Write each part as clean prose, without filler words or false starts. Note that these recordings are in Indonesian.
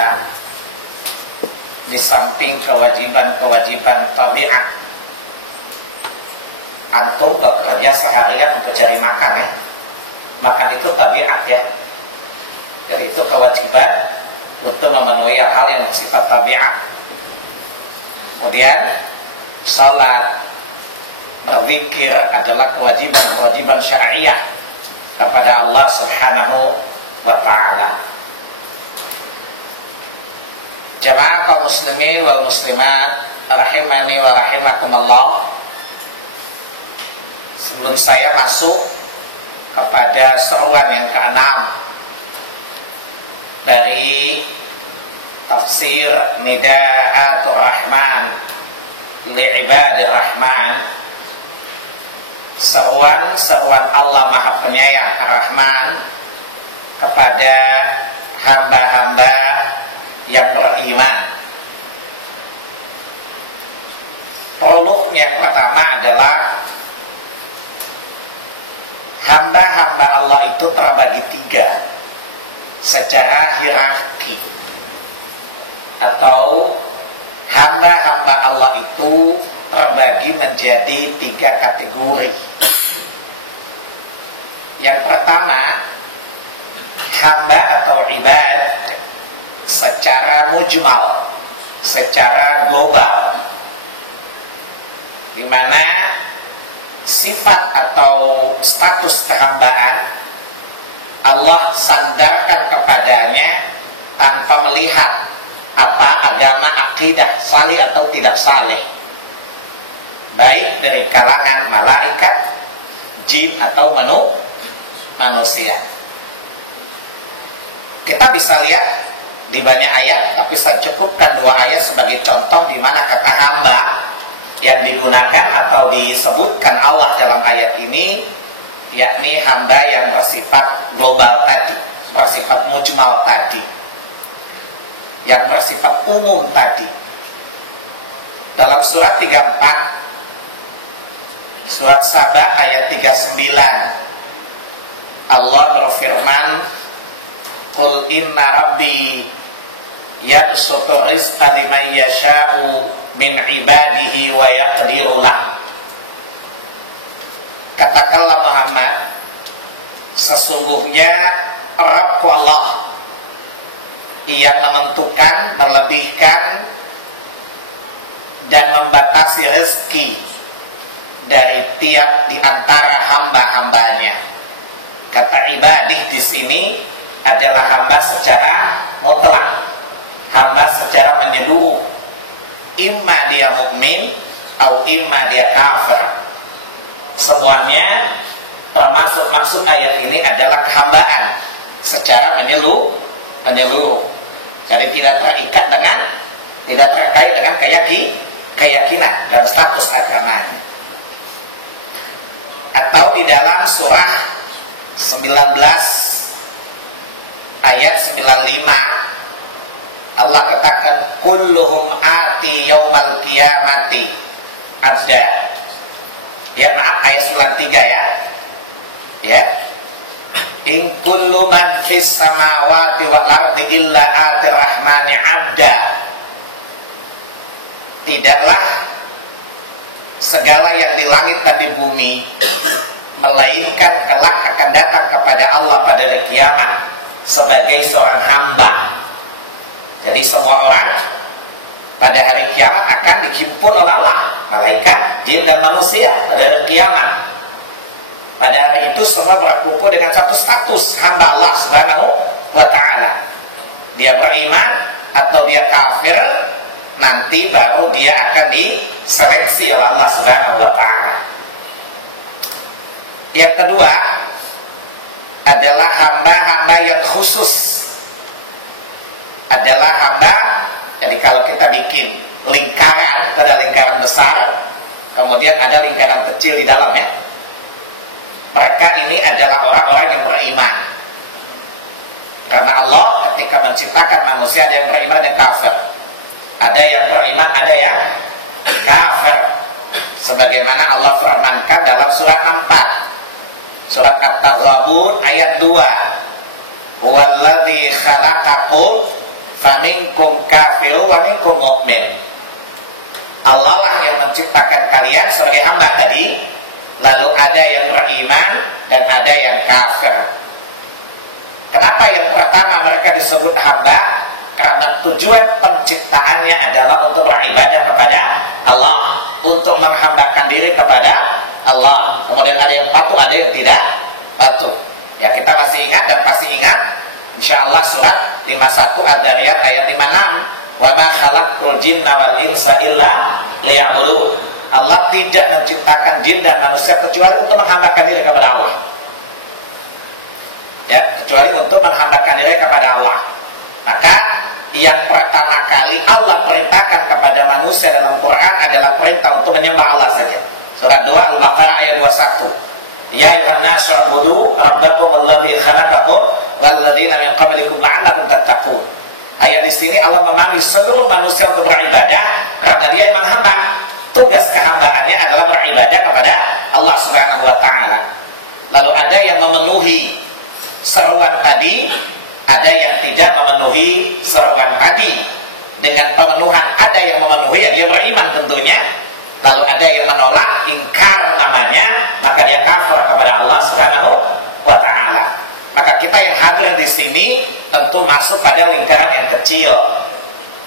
kita, di samping kewajiban-kewajiban tabiat, antum bekerja seharian untuk cari makan ya. Makan itu tabiat ya. Jadi itu kewajiban untuk memenuhi hal yang bersifat tabiat. Kemudian salat, berzikir adalah kewajiban syariah kepada Allah Subhanahu wa ta'ala. Jamaah kaum muslimin wal muslimat rahimani wa rahimakumullah. Sebelum saya masuk kepada seruan yang ke-6 dari tafsir Nidaatul Rahman li'ibadir Rahman, seruan Allah Maha Penyayang Ar-Rahman kepada hamba-hamba yang beriman. Prolognya pertama adalah hamba-hamba Allah itu terbagi 3 secara hierarki, atau hamba-hamba Allah itu terbagi menjadi 3 kategori. Yang pertama, hamba atau ibad secara mujmal, secara global, di mana sifat atau status kehambaan Allah sandarkan kepadanya tanpa melihat apa agama, akidah, saleh atau tidak saleh, baik dari kalangan malaikat, jin atau manusia. Kita bisa lihat di banyak ayat, tapi saya cukupkan 2 ayat sebagai contoh di mana kata hamba yang digunakan atau disebutkan Allah dalam ayat ini, yakni hamba yang bersifat global tadi, bersifat mujmal tadi, yang bersifat umum tadi. Dalam surat 34, surat Saba ayat 39, Allah berfirman, Qul inna rabbi yabsutu rizqa liman yasha'u min ibadihi wa yaqdiru lah. Katakanlah Muhammad, sesungguhnya Rabb Allah yang menentukan, melebihkan dan membatasi rezeki dari tiap di antara hamba-hambanya. Kata ibadih di sini adalah hamba secara mutlak, hamba secara menyeluruh, imma dia mukmin atau imma dia kafir. Semuanya termasuk maksud ayat ini adalah kehambaan secara menyeluruh. Jadi tidak terikat dengan, tidak terkait dengan keyakinan dan status agama. Atau di dalam surah 19 ayat 95 Allah katakan, kulluhum ati yaumal qiyamati ada. Ya maaf, ayat 93 ya. Ya. In kullu man fis samawati wal ardi illa atir rahmani abda. Tidaklah segala yang di langit dan di bumi melainkan kelak akan datang kepada Allah pada hari kiamat sebagai seorang hamba. Jadi semua orang pada hari kiamat akan dihimpun oleh Allah, malaikat, jin dan manusia pada hari kiamat. Pada hari itu semua berkumpul dengan satu status hamba Allah Subhanahu wa ta'ala. Dia beriman atau dia kafir, nanti baru dia akan diseleksi oleh Allah Subhanahu wa ta'ala. Yang kedua adalah hamba-hamba yang khusus. Adalah hamba, jadi kalau kita bikin lingkaran, ada lingkaran besar, kemudian ada lingkaran kecil di dalamnya. Mereka ini adalah orang-orang yang beriman. Karena Allah ketika menciptakan manusia ada yang beriman dan kafir. Ada yang beriman, ada yang kafir. Sebagaimana Allah firmankan dalam surat 4, surat At-Taghabun ayat 2, huwallazi khalaqakum faminkum kafiru wa minkum mu'min. Allah lah yang menciptakan kalian sebagai hamba tadi, lalu ada yang beriman dan ada yang kafir. Kenapa yang pertama mereka disebut hamba? Karena tujuan penciptaannya adalah untuk beribadah kepada Allah, untuk menghambakan diri kepada Allah. Kemudian ada yang patuh, ada yang tidak patuh. Ya, kita masih ingat dan pasti ingat insyaallah surat 51 Ad-Dariyat ayat 56, wa ma khalaqtul jinna wal insa illa liya'budun. Allah tidak menciptakan jin dan manusia kecuali untuk menghambakan diri kepada Allah. Ya, kecuali untuk menghambakan diri kepada Allah. Maka yang pertama kali Allah perintahkan kepada manusia dalam Quran adalah perintah untuk menyembah Allah saja. Surat 2 Al-Baqarah ayat 21. Ya ayyuhan nasu ubudu rabbakum alladzi khalaqakum wal ladzina min qablikum la'allakum tattaqun. Ayat di sini Allah memanggil seluruh manusia untuk beribadah karena dia memang hamba. Tugas kehambaannya adalah beribadah kepada Allah Subhanahu wa taala. Lalu ada yang memenuhi seruan tadi, ada yang tidak memenuhi seruan tadi. Dengan pemenuhan ada yang memenuhi, yang dia beriman tentunya. Lalu ada yang menolak, ingkar namanya, maka dia kafir kepada Allah Subhanahu wa taala. Maka kita yang hadir di sini tentu masuk pada lingkaran yang kecil.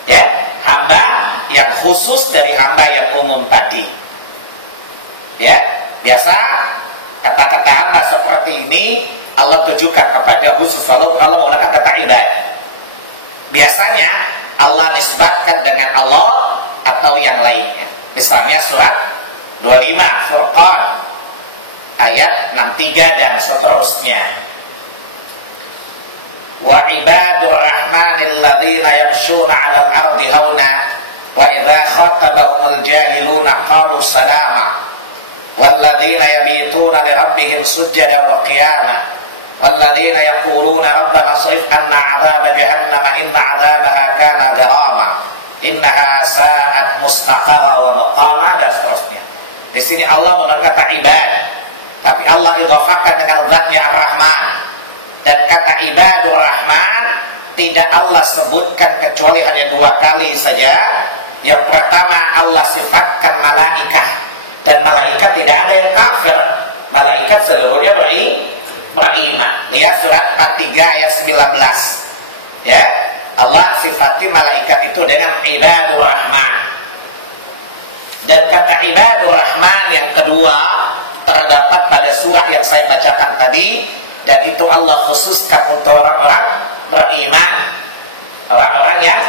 Ya, hamba yang khusus dari hamba yang umum tadi. Ya, biasa kata-kata hamba seperti ini Allah tujukan kepada khusus Allah menggunakan kata ibadah. Biasanya Allah nisbatkan dengan Allah atau yang lainnya. Misalnya surat 25 Furqan ayat 63 dan seterusnya. Wa ibadur rahmanil ladzina yamshuna 'alal ardi hauna wa idza khatabahumul jahiluna qalu salama wal ladzina yabituna li rabbihim sujjadan wa qiyama wal ladzina yaquluna rabbana srif 'anna 'adzaba jahannama inna 'adzabaha kana gharama innaha sa'at mustaqara wa maqama dan seterusnya. Di sini Allah menggunakan kata ibad, tapi Allah idhafahkan dengan zatnya Ar-Rahman. Dan kata ibadur Rahman tidak Allah sebutkan kecuali hanya 2 kali saja. Yang pertama Allah sifatkan malaikah, dan malaikat tidak ada yang kafir. Malaikat seluruhnya beriman. Lihat surat 43 ayat 19. Ya, Allah sifati malaikat itu dengan ibadur Rahman. Dan kata ibadur Rahman yang kedua terdapat pada surah yang saya bacakan tadi, dan itu Allah khususkan untuk orang-orang beriman. Orang-orang yang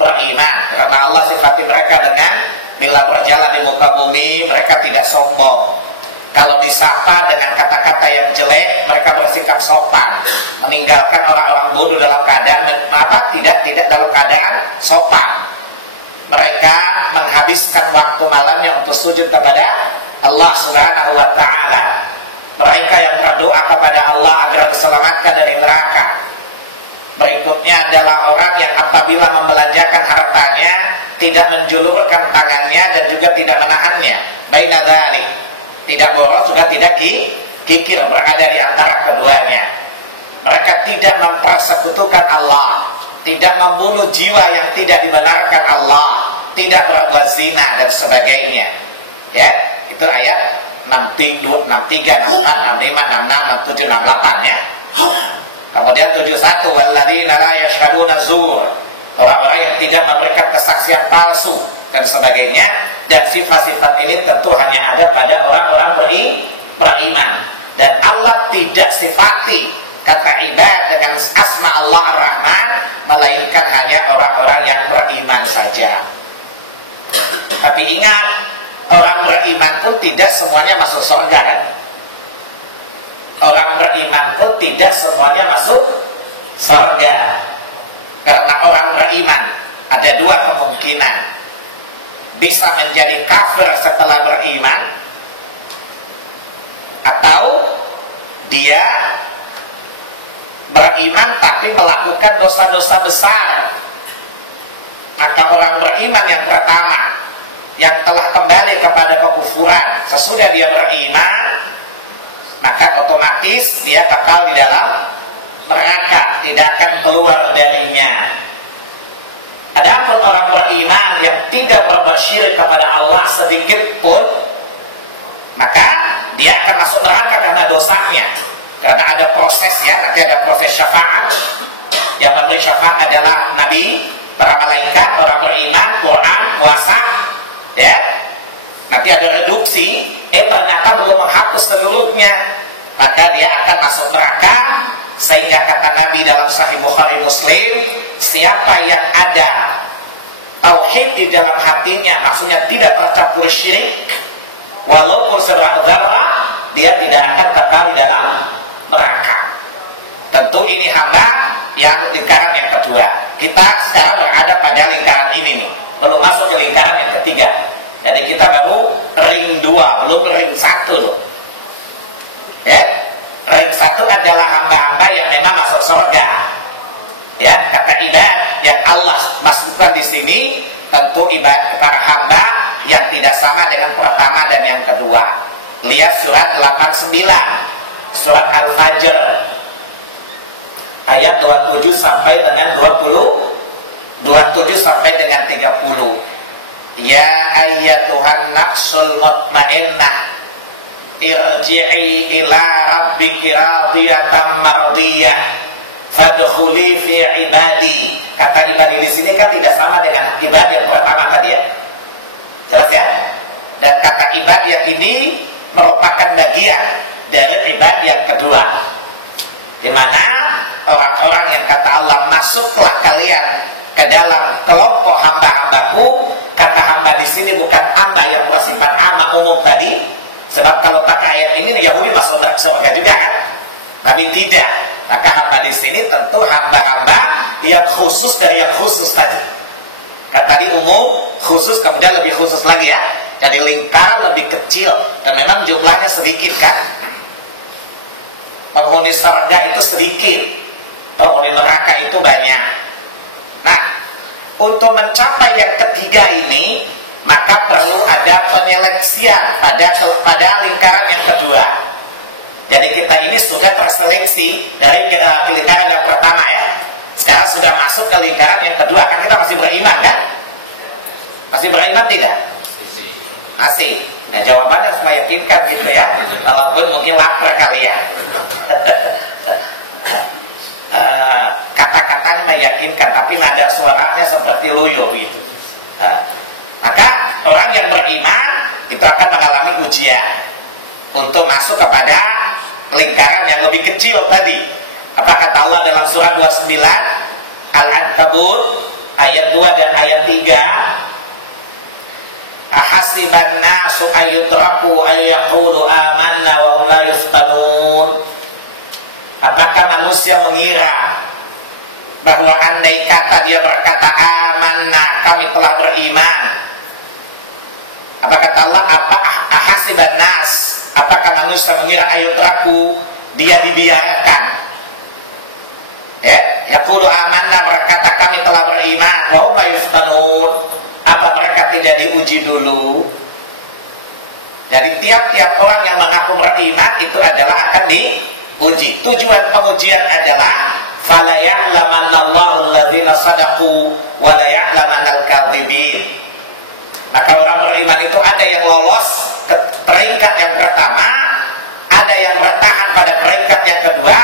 beriman, karena Allah sifati mereka dengan bila berjalan di muka bumi mereka tidak sombong. Kalau disapa dengan kata-kata yang jelek, mereka bersikap sopan, meninggalkan orang-orang bodoh dalam keadaan tidak dalam keadaan sopan. Mereka menghabiskan waktu malamnya untuk sujud kepada Allah Subhanahu wa taala. Mereka yang berdoa kepada Allah agar diselamatkan dari neraka. Berikutnya adalah orang yang apabila membelanjakan hartanya tidak menjulurkan tangannya dan juga tidak menahannya. Baina dzalik. Tidak boros juga tidak kikir, berada di antara keduanya. Mereka tidak mempersekutukan Allah, tidak membunuh jiwa yang tidak dibenarkan Allah, tidak berbuat zina dan sebagainya. Ya, itu ayat 63, 64, 65, 66, 67, 68 ya. Kemudian 71 walladzina la yashhaduna zur, orang-orang yang tidak memberikan kesaksian palsu dan sebagainya. Dan sifat-sifat ini tentu hanya ada pada orang-orang beriman. Dan Allah tidak sifati kata ibad dengan asma Allah Ar-Rahman, melainkan hanya orang-orang yang beriman saja. Tapi ingat, orang beriman pun tidak semuanya masuk surga kan? Orang beriman pun tidak semuanya masuk surga. Karena orang beriman ada 2 kemungkinan. Bisa menjadi kafir setelah beriman, atau dia beriman tapi melakukan dosa-dosa besar. Maka orang beriman yang pertama yang telah kembali kepada kekufuran sesudah dia beriman, maka otomatis dia kekal di dalam neraka, tidak akan keluar darinya. syirik kepada Allah sedikit pun, maka dia akan masuk neraka karena dosanya. Karena ada prosesnya, nanti ada proses syafaat. Yang memberi syafaat adalah Nabi, para malaikat, orang beriman, Quran, puasa, ya. Nanti ada reduksi, ternyata belum menghapus seluruhnya, maka dia akan masuk neraka. Sehingga kata Nabi dalam Sahih Bukhari Muslim, siapa yang ada tauhid di dalam hatinya, maksudnya tidak tercampur syirik, walaupun zarah, dia tidak akan kekal di dalam neraka. Tentu ini hamba yang lingkaran yang kedua. Kita sekarang berada pada lingkaran ini nih, belum masuk ke lingkaran yang ketiga. Jadi kita baru ring 2, belum ring 1 loh. Ya, ring 1 adalah hamba-hamba yang memang masuk surga. Ya, kata ibad yang Allah masukkan di sini tentu ibad para hamba yang tidak sama dengan pertama dan yang kedua. Lihat surat 89, surat Al-Fajr ayat 27 sampai dengan 27 sampai dengan 30. Ya ayyatuhan nafsul mutmainnah, irji'i ila rabbiki radiyatan mardiyah, fadkhuli fi ibadi. Kata ibadi di sini kan tidak sama dengan ibadi yang pertama tadi ya. Jelas ya? Dan kata ibadi yang ini merupakan bagian dari ibadi yang kedua, di mana orang-orang yang kata Allah, masuklah kalian ke dalam kelompok hamba-hambaku. Kata hamba di sini bukan hamba yang bersifat amma umum tadi, sebab kalau pakai ayat ini Yahudi masuk surga juga kan, tapi tidak. Maka hamba di sini tentu hamba-hamba yang khusus dari yang khusus tadi. Kata tadi umum, khusus, kemudian lebih khusus lagi ya. Jadi lingkaran lebih kecil dan memang jumlahnya sedikit kan. Penghuni surga itu sedikit, penghuni neraka itu banyak. Nah, untuk mencapai yang ketiga ini, maka perlu ada penyeleksian pada lingkaran yang kedua. Jadi kita ini sudah terseleksi dari lingkaran yang pertama ya. Sekarang sudah masuk ke lingkaran yang kedua, kan kita masih beriman kan? Masih beriman tidak? Masih. Nah, jawabannya harus meyakinkan gitu ya. Walaupun mungkin lapar kali ya. Kata-katanya meyakinkan, tapi nada suaranya seperti loyo gitu. Maka orang yang beriman itu akan mengalami ujian untuk masuk kepada lingkaran yang lebih kecil tadi. Apa kata Allah dalam surah 29 Al-Ankabut ayat 2 dan ayat 3? Ahasiban nasu ayyutraku ayyaqulu amanna wa hum la yuftanun. Apakah manusia mengira bahwa andai kata dia berkata amanna, kami telah beriman, apa kata Allah? Apa ahasiban nas, apakah manusia mengira ayyutraku, dia dibiarkan, ya, yaqulu amanna, berkata kami telah beriman, wa hum la yuftanun, apa mereka tidak diuji dulu? Jadi tiap-tiap orang yang mengaku beriman itu adalah akan diuji. Tujuan pengujian adalah fala ya'lamannallahu alladzina sadaqu wa la ya'lamannal kadzibin. Maka orang beriman itu ada yang lolos ke peringkat yang pertama, ada yang bertahan pada peringkat yang kedua,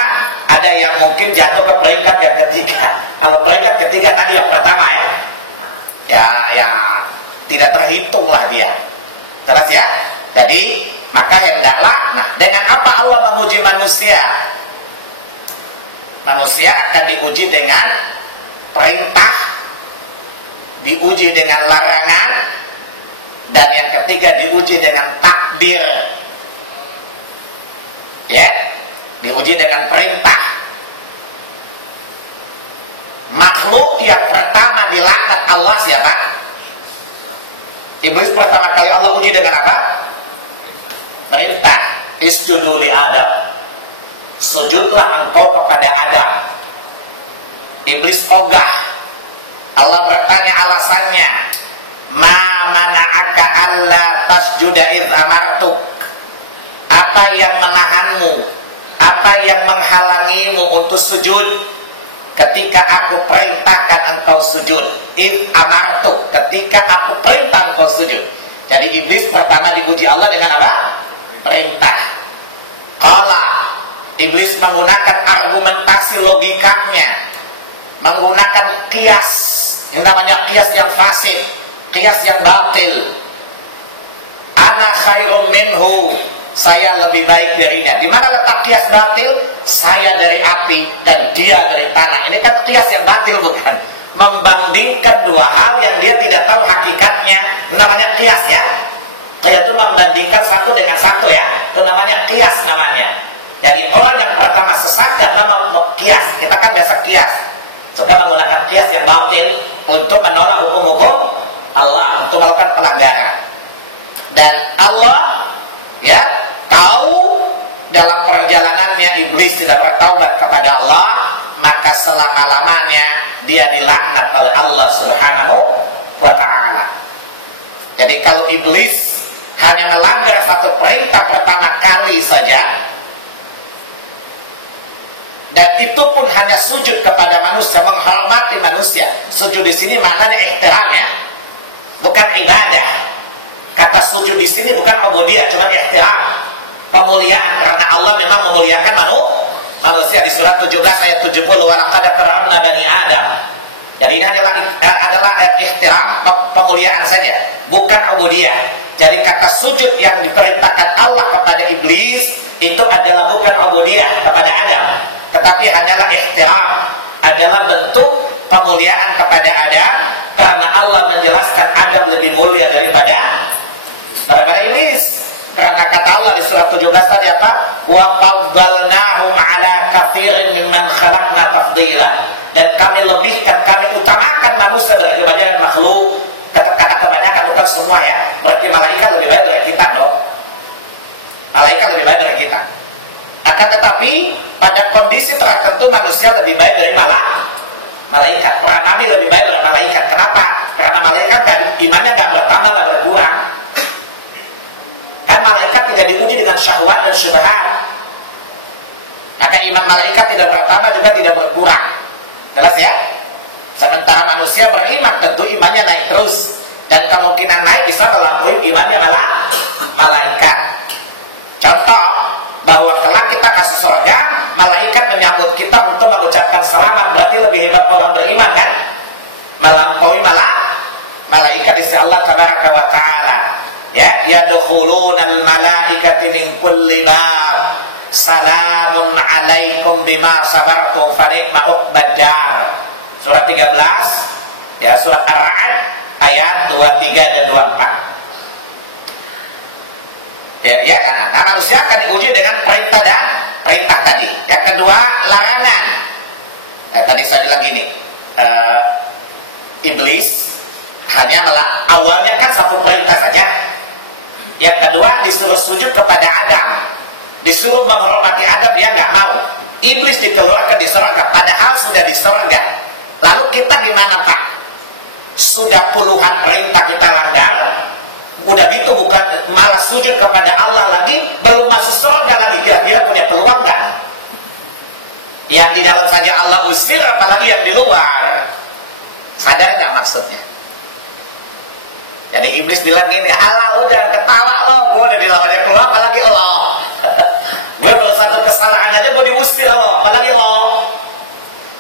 ada yang mungkin jatuh ke peringkat yang ketiga. Kalau peringkat ketiga tadi yang pertama ya tidak terhitung lah dia. Terus ya. Jadi maka hendaklah, nah dengan apa Allah menguji manusia? Manusia akan diuji dengan perintah, diuji dengan larangan, dan yang ketiga diuji dengan takdir. Ya, diuji dengan perintah. Makhluk yang pertama dilaknat Allah siapa? Iblis pertama kali Allah uji dengan apa? Perintah. Isjudu li Adam, sujudlah engkau kepada Adam. Iblis ogah. Allah bertanya alasannya, ma mana'aka alla tasjuda idh amartuk. Apa yang menahanmu, apa yang menghalangimu untuk sujud ketika aku perintahkan engkau sujud. In amartu, ketika aku perintah engkau sujud. Jadi iblis pertama dipuji Allah dengan apa? Perintah. Qala, iblis menggunakan argumentasi logikanya, menggunakan kias, yang namanya kias yang fasid, kias yang batil. Ana khairum minhu, saya lebih baik darinya. Di mana letak kias batil? Saya dari api dan dia dari tanah. Ini kan kias yang batil, bukan? Membandingkan dua hal yang dia tidak tahu hakikatnya. Namanya kias ya. Kias itu membandingkan satu dengan satu ya. Itu namanya kias namanya. Jadi orang yang pertama sesat dan nama kias. Kita kan biasa kias. Suka menggunakan kias yang batil untuk menolak hukum-hukum Allah, untuk melakukan pelanggaran. Dan Allah ya tahu dalam perjalanannya iblis tidak bertaubat kepada Allah, maka selama-lamanya dia dilaknat oleh Allah Subhanahu wa ta'ala. Jadi kalau iblis hanya melanggar satu perintah pertama kali saja, dan itu pun hanya sujud kepada manusia, menghormati manusia. Sujud di sini maknanya ihtiram ya, bukan ibadah. Kata sujud di sini bukan ubudiyah, cuma ihtiram, pemuliaan, karena Allah memang memuliakan manusia. Di surat 17 ayat 70, wa laqad karramna bani Adam. Jadi ini adalah ihtiram, pemuliaan saja, bukan ubudiyah. Jadi kata sujud yang diperintahkan Allah kepada iblis itu adalah bukan ubudiyah kepada Adam, tetapi hanyalah ihtiram, adalah bentuk pemuliaan kepada Adam, karena Allah menjelaskan Adam lebih mulia daripada iblis. Karena kata Allah di surat 17 tadi apa? Wa faddalnahum ala katsirin mimman khalaqna tafdila. Dan kami lebihkan, kami utamakan manusia dari kebanyakan makhluk. Kata kebanyakan bukan semua ya. Berarti malaikat lebih baik dari kita dong. Malaikat lebih baik dari kita. Akan tetapi pada kondisi tertentu manusia lebih baik dari malaikat. Para nabi lebih baik dari malaikat. Kenapa? Karena malaikat kan imannya nggak bertambah, nggak berkurang. Kan malaikat tidak diuji dengan syahwat dan syubhat. Maka iman malaikat tidak bertambah juga tidak berkurang. Jelas ya? Sementara manusia beriman tentu imannya naik terus, dan kemungkinan naik bisa melampaui imannya malaikat. Contoh bahwa kelak kita kasih surga, malaikat menyambut kita untuk mengucapkan selamat. Berarti lebih hebat orang beriman kan? Melampaui malaikat di sisi Allah tabaraka wa taala. Ya, yadkhulunal malaikati min kulli bab. Salamun alaikum bima sabartum fa ni'ma uqbadar. Surat 13 ya, surat Ar-Ra'd ayat 23 dan 24. Ya, nah, manusia akan diuji dengan perintah tadi. Yang kedua, larangan. Tadi saya bilang gini, iblis hanya awalnya kan satu perintah saja. Yang kedua disuruh sujud kepada Adam, disuruh menghormati Adam, dia nggak mau. Iblis dikeluarkan di surga, padahal sudah di surga. Lalu kita di mana Pak? Sudah puluhan perintah kita langgar. Udah gitu bukan malah sujud kepada Allah lagi, belum masuk surga lagi. Kira-kira punya peluang nggak? Yang di dalam saja Allah usir, apalagi yang di luar. Sadar nggak maksudnya? Jadi iblis bilang gini, Allah lu jangan ketawa lo, gue udah dilawannya keluar, apalagi lo. Gue baru satu kesalahan aja gue diusir lo, apalagi lo.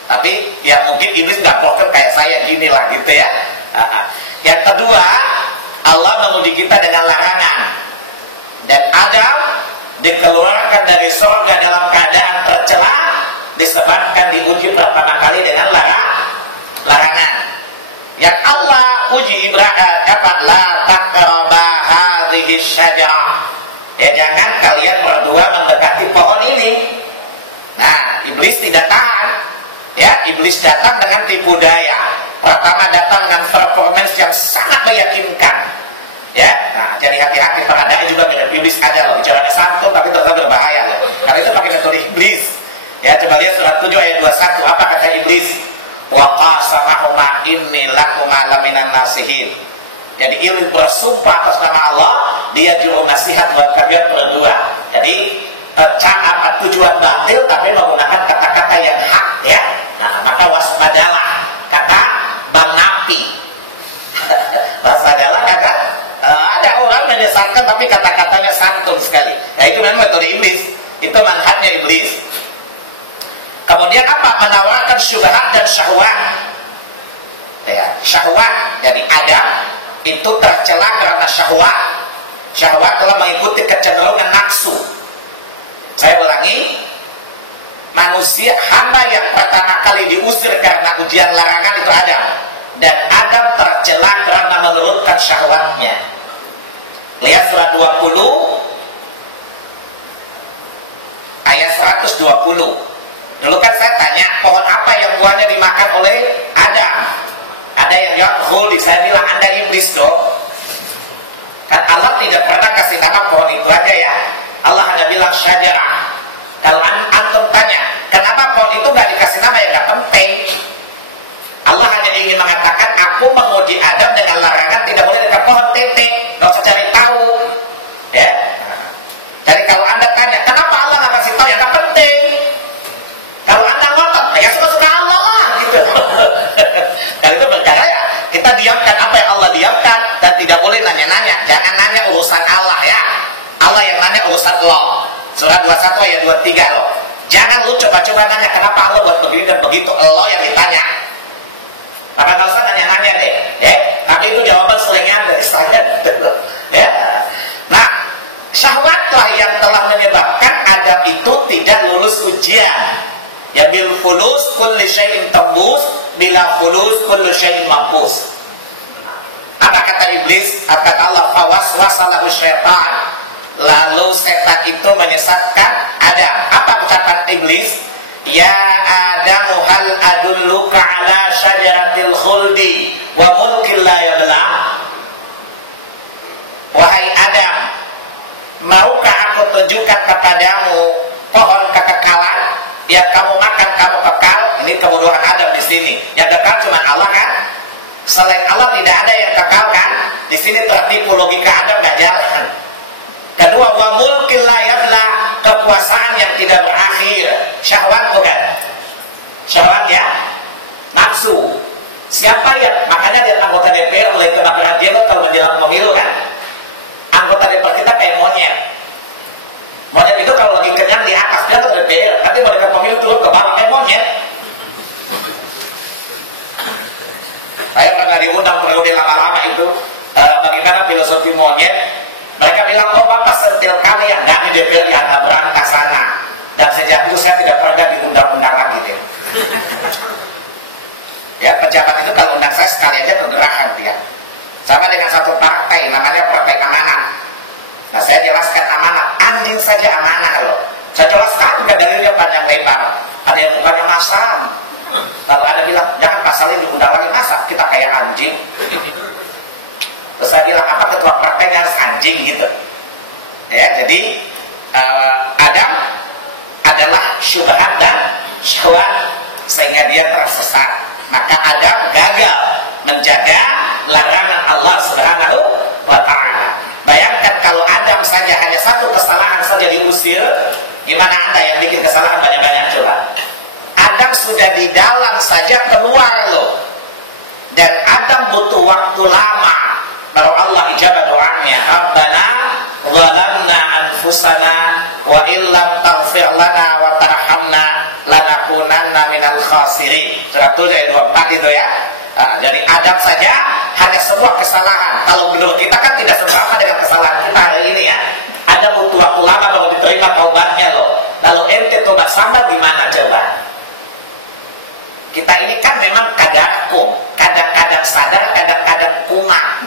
Tapi ya mungkin iblis nggak poker kayak saya gini lah gitu ya. Yang kedua, Allah menguji kita dengan larangan. Dan Adam dikeluarkan dari surga dalam keadaan tercela disebabkan diuji pertama kali dengan larangan. Yang Allah uji Ibrahim la taqraba hadhihi syajarah. Ya jangan kalian berdua mendekati pohon ini. Nah, iblis tidak tahan. Ya, iblis datang dengan tipu daya. Pertama datang dengan performance yang sangat meyakinkan. Ya, nah jadi hati-hati, ada juga mirip iblis ada loh, bicaranya santun tapi ternyata berbahaya loh. Karena itu pakai metode iblis. Ya, coba lihat surat 7 ayat 21, apa kata iblis? Wa qasamahuma inni lakuma laminan nasihin. Jadi iblis bersumpah atas nama Allah, dia juru nasihat buat kalian berdua. Jadi tujuan batil tapi menggunakan kata-kata yang hak ya. Nah, maka waspadalah, kata Bang Napi. Waspadalah kata ada orang menyesatkan tapi kata-katanya santun sekali. Nah, itu memang metode iblis. Itu manhajnya iblis. Kemudian apa? Menawarkan syubhat dan syahwat. Ya, syahwat dari Adam itu tercela karena syahwat. Syahwat telah mengikuti kecenderungan nafsu. Saya ulangi, manusia hamba yang pertama kali diusir karena ujian larangan itu Adam, dan Adam tercela karena menurunkan syahwatnya. Lihat surat 20 ayat 120. Dulu kan saya tanya pohon apa yang buahnya dimakan oleh Adam. Ada yang jawab khuldi. Saya bilang Anda iblis dong. Kan Allah tidak pernah kasih nama pohon itu aja ya. Allah hanya bilang syajarah. Kalau antum tanya, kenapa pohon itu nggak dikasih nama, ya nggak penting. Allah hanya ingin mengatakan, aku menguji Adam dengan larangan tidak boleh dekat pohon, titik. Nggak usah cari tahu. Ya. Jadi kalau Anda tanya, kenapa Allah nggak kasih tahu, ya nggak penting. Kalau Anda ngotot, ya suka-suka Allah lah, gitu. Dan itu berkata ya, kita diamkan apa yang Allah diamkan dan tidak boleh nanya-nanya. Jangan nanya urusan Allah ya. Allah yang nanya urusan Allah. Surat 21 ayat 23 loh. Jangan lu coba-coba nanya kenapa Allah buat begini dan begitu. Allah yang ditanya. Maka nggak usah nanya-nanya deh. Ya, tapi itu jawaban selingan dari saya. Ya. Nah, syahwatlah yang telah menyebabkan Adam itu tidak lulus ujian. Ya bil fulus kulli syai'in tembus, bila fulus kulli syai'in mampus. Apa kata iblis? Kata Allah, fawaswasalahu syaitan. Lalu setan itu menyesatkan Adam. Apa ucapan iblis? Ya Adamu hal adulluka ala syajaratil khuldi wa mulkin la yabla. Wahai Adam, maukah aku tunjukkan kepadamu pohon kekekalan yang kamu makan kamu kekal? Ini kebodohan Adam di sini. Yang kekal cuma Allah kan? Selain Allah tidak ada yang kekal kan? Di sini tertipu, logika Adam nggak jalan. Kedua, wa mulkil la yabla, kekuasaan yang tidak berakhir. Syahwat bukan? Syahwat ya? Nafsu. Siapa yang, makanya dia anggota DPR oleh kebakaran dia kalau menjelang pemilu kan? Anggota DPR kita kayak monyet. Monyet itu kalau lagi kenyang di atas dia tuh DPR, tapi mereka pemilu turun ke bawah kayak monyet. Saya pernah diundang periode lama-lama itu, bagaimana filosofi monyet. Mereka bilang, oh Bapak sentil kami ya, nggak di DPR ya, nggak berangkat sana. Dan sejak itu saya tidak pernah diundang-undang lagi deh. Ya, pejabat itu kalau undang saya sekali aja kegerahan dia. Sama dengan satu partai, namanya Partai Amanah. Nah, saya jelaskan amanah, anjing saja amanah loh. Saya jelaskan juga dalilnya panjang lebar. Ada yang bukannya masam. Lalu ada bilang, jangan pasalnya diundang lagi, masa kita kayak anjing. Terus saya bilang, apa ketua partainya harus anjing gitu. Ya, jadi Adam adalah syubhat dan syahwat sehingga dia tersesat. Maka Adam gagal menjaga larangan Allah Subhanahu wa ta'ala. Bayangkan kalau Adam saja hanya satu kesalahan saja diusir, gimana Anda yang bikin kesalahan banyak-banyak coba? Adam sudah di dalam saja keluar loh. Dan Adam butuh waktu lama baru Allah ijabah doanya. Rabbana zalamna anfusana wa illam taghfir lana wa tarhamna lanakunanna minal khasirin. Surat 7 ayat 24 itu ya. Jadi Adam saja hanya sebuah kesalahan. Kalau menurut kita kan tidak seberapa dengan kesalahan kita hari ini ya. Ada butuh waktu lama baru diterima taubatnya loh. Lalu ente tobat sambat gimana coba? Kita ini kan memang kadang-kadang sadar, kadang-kadang kumat.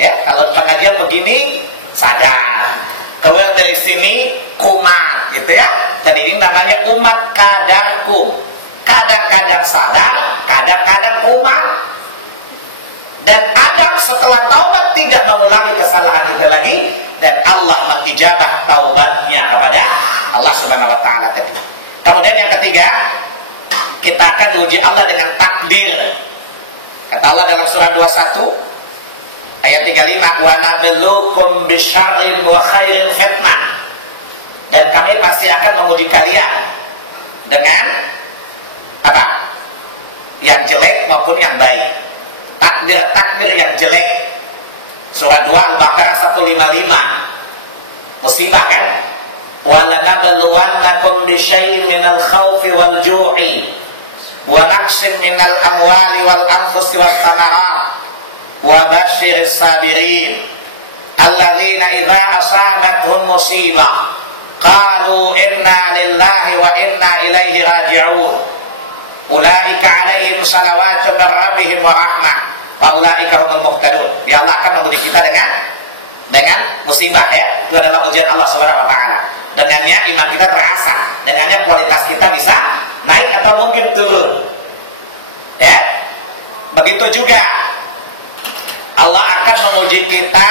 Ya, kalau pengajian begini sadar, keluar dari sini kumat, gitu ya. Jadi ini namanya umat kadarkum. Kadang-kadang sadar, kadang-kadang kumat. Dan Adam setelah taubat tidak mengulangi kesalahan itu lagi, dan Allah mengijabah taubatnya kepada Allah Subhanahu wa ta'ala tadi. Kemudian yang ketiga, kita akan diuji Allah dengan takdir. Kata Allah dalam surah 21 ayat 35, wa nabluukum bisyarri wa khairin fitnah. Dan kami kami pasti akan menguji kalian dengan apa? Yang jelek maupun yang baik. Takdir yang jelek. Surah 2 Al-Baqarah 155. Musibah kan? وَلَنَبْلُوَنَّكُمْ بِشَيْءٍ مِنَ الْخَوْفِ وَالْجُوعِ وَنَقْصٍ مِنَ الْأَمْوَالِ وَالْأَنْفُسِ وَالثَّمَرَاتِ وَبَشِّرِ الصَّابِرِينَ الَّذِينَ إِذَا أَصَابَتْهُمْ مُصِيبَةٌ قَالُوا إِنَّا لِلَّهِ وَإِنَّا إِلَيْهِ رَاجِعُونَ أُولَئِكَ عَلَيْهِمْ صَلَوَاتٌ مِنْ رَبِّهِمْ وَرَحْمَةٌ وَأُولَئِكَ هُمُ الْمُهْتَدُونَ. Ya Allah akan menguji kita dengan musibah, ya. Itu adalah ujian Allah Subhanahu wa taala. Dengannya iman kita terasa, dengannya kualitas kita bisa naik atau mungkin turun. Ya. Begitu juga Allah akan menguji kita